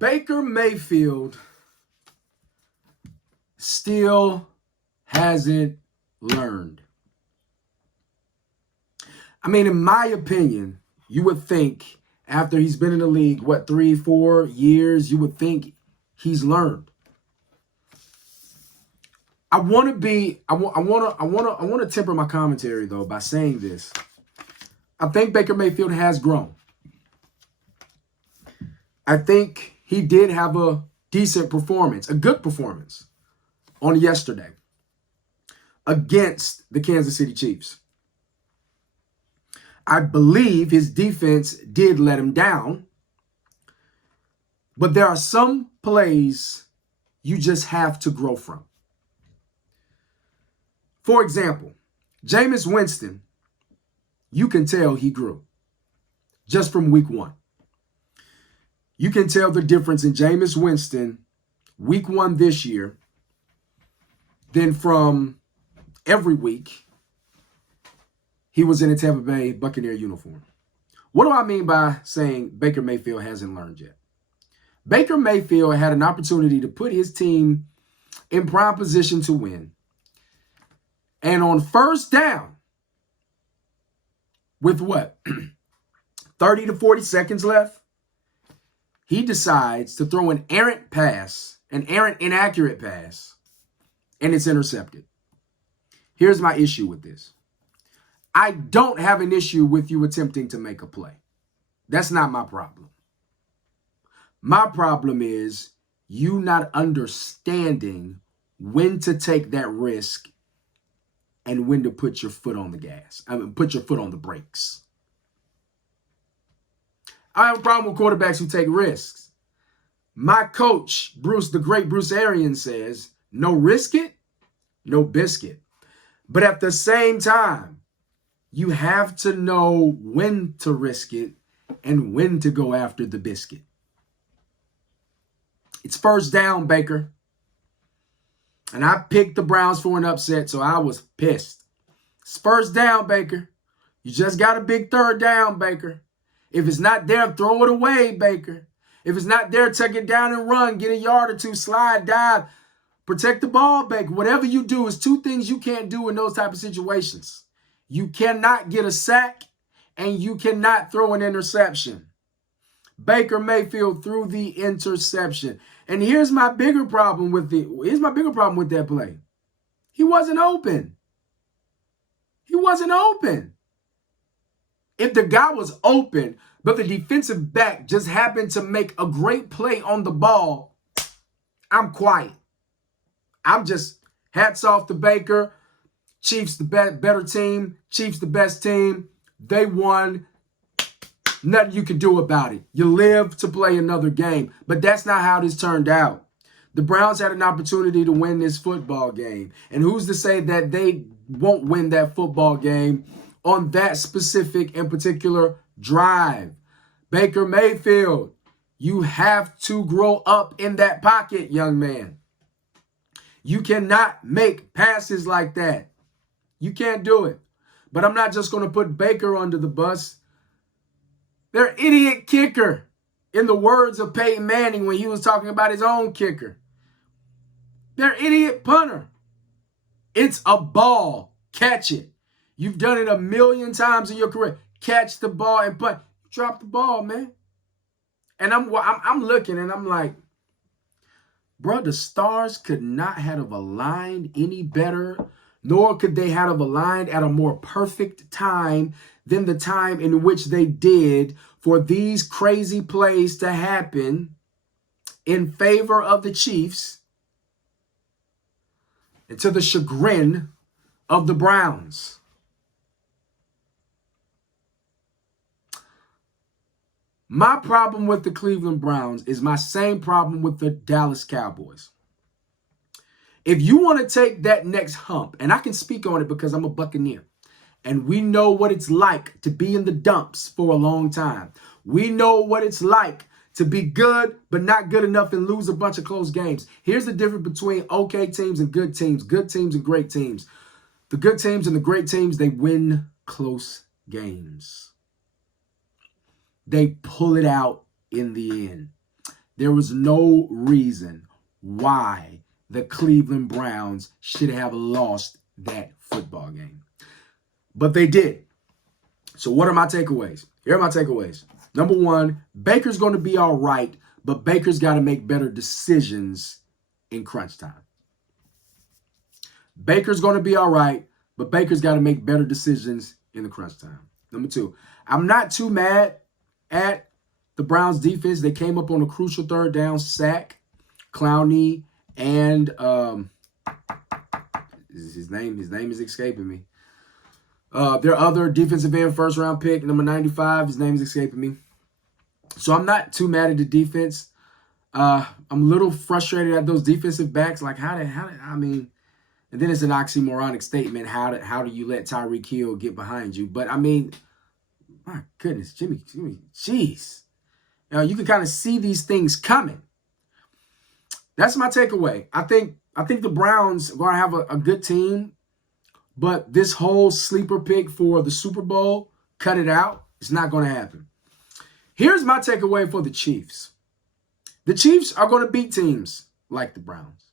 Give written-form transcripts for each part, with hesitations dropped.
Baker Mayfield still hasn't learned. I mean, in my opinion, you would think after he's been in the league, 3, 4 years, you would think he's learned. I want to temper my commentary though by saying this. I think Baker Mayfield has grown. I think he did have a decent performance, a good performance on yesterday against the Kansas City Chiefs. I believe his defense did let him down, but there are some plays you just have to grow from. For example, Jameis Winston, you can tell he grew just from week 1. You can tell the difference in Jameis Winston week 1 this year than from every week he was in a Tampa Bay Buccaneer uniform. What do I mean by saying Baker Mayfield hasn't learned yet? Baker Mayfield had an opportunity to put his team in prime position to win. And on first down, with 30 to 40 seconds left, he decides to throw an errant pass, an errant inaccurate pass, and it's intercepted. Here's my issue with this. I don't have an issue with you attempting to make a play. That's not my problem. My problem is you not understanding when to take that risk and when to put your foot on the gas. Put your foot on the brakes. I have a problem with quarterbacks who take risks. My coach, the great Bruce Arians, says, no risk it, no biscuit. But at the same time, you have to know when to risk it and when to go after the biscuit. It's first down, Baker. And I picked the Browns for an upset, so I was pissed. It's first down, Baker. You just got a big third down, Baker. If it's not there, throw it away, Baker. If it's not there, take it down and run. Get a yard or two, slide, dive. Protect the ball, Baker. Whatever you do is 2 things you can't do in those type of situations. You cannot get a sack, and you cannot throw an interception. Baker Mayfield threw the interception. And here's my bigger problem with that play. He wasn't open. He wasn't open. If the guy was open, but the defensive back just happened to make a great play on the ball, I'm quiet. I'm just hats off to Baker. Chiefs the better team. Chiefs the best team. They won. Nothing you can do about it. You live to play another game. But that's not how this turned out. The Browns had an opportunity to win this football game. And who's to say that they won't win that football game on that specific and particular drive? Baker Mayfield, you have to grow up in that pocket, young man. You cannot make passes like that. You can't do it. But I'm not just going to put Baker under the bus. Their idiot kicker, in the words of Peyton Manning when he was talking about his own kicker. Their idiot punter. It's a ball. Catch it. You've done it a million times in your career. Catch the ball and punt. Drop the ball, man. And I'm looking and I'm like, bro, the stars could not have aligned any better, nor could they have aligned at a more perfect time than the time in which they did for these crazy plays to happen in favor of the Chiefs and to the chagrin of the Browns. My problem with the Cleveland Browns is my same problem with the Dallas Cowboys. If you want to take that next hump, and I can speak on it because I'm a Buccaneer, and we know what it's like to be in the dumps for a long time. We know what it's like to be good, but not good enough and lose a bunch of close games. Here's the difference between okay teams and good teams and great teams. The good teams and the great teams, they win close games. They pull it out in the end. There was no reason why the Cleveland Browns should have lost that football game. But they did. So what are my takeaways? Here are my takeaways. Number one, Baker's going to be all right, but Baker's got to make better decisions in crunch time. Baker's going to be all right, but Baker's got to make better decisions in the crunch time. Number two, I'm not too mad at the Browns defense. They came up on a crucial third down sack. Clowney and his name is escaping me. Their other defensive end, first round pick, number 95, his name is escaping me. So I'm not too mad at the defense. I'm a little frustrated at those defensive backs. Like I mean, and then it's an oxymoronic statement. How do you let Tyreek Hill get behind you? But I mean, my goodness, Jimmy, jeez. You can kind of see these things coming. That's my takeaway. I think the Browns are going to have a good team, but this whole sleeper pick for the Super Bowl, cut it out. It's not going to happen. Here's my takeaway for the Chiefs. The Chiefs are going to beat teams like the Browns.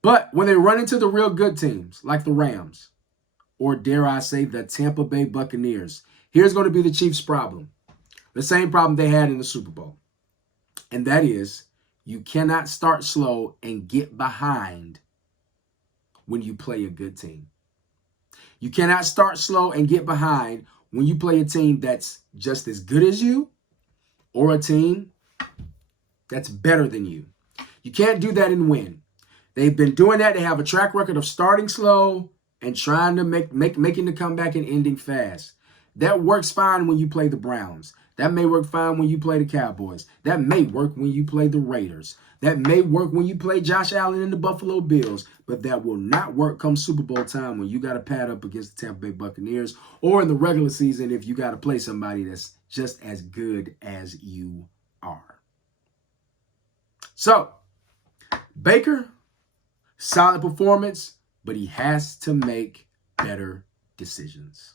But when they run into the real good teams like the Rams, or dare I say the Tampa Bay Buccaneers, here's going to be the Chiefs' problem. The same problem they had in the Super Bowl. And that is, you cannot start slow and get behind when you play a good team. You cannot start slow and get behind when you play a team that's just as good as you or a team that's better than you. You can't do that and win. They've been doing that. They have a track record of starting slow and trying to making the comeback and ending fast. That works fine when you play the Browns. That may work fine when you play the Cowboys. That may work when you play the Raiders. That may work when you play Josh Allen and the Buffalo Bills. But that will not work come Super Bowl time when you got to pad up against the Tampa Bay Buccaneers, or in the regular season if you got to play somebody that's just as good as you are. So, Baker, solid performance, but he has to make better decisions.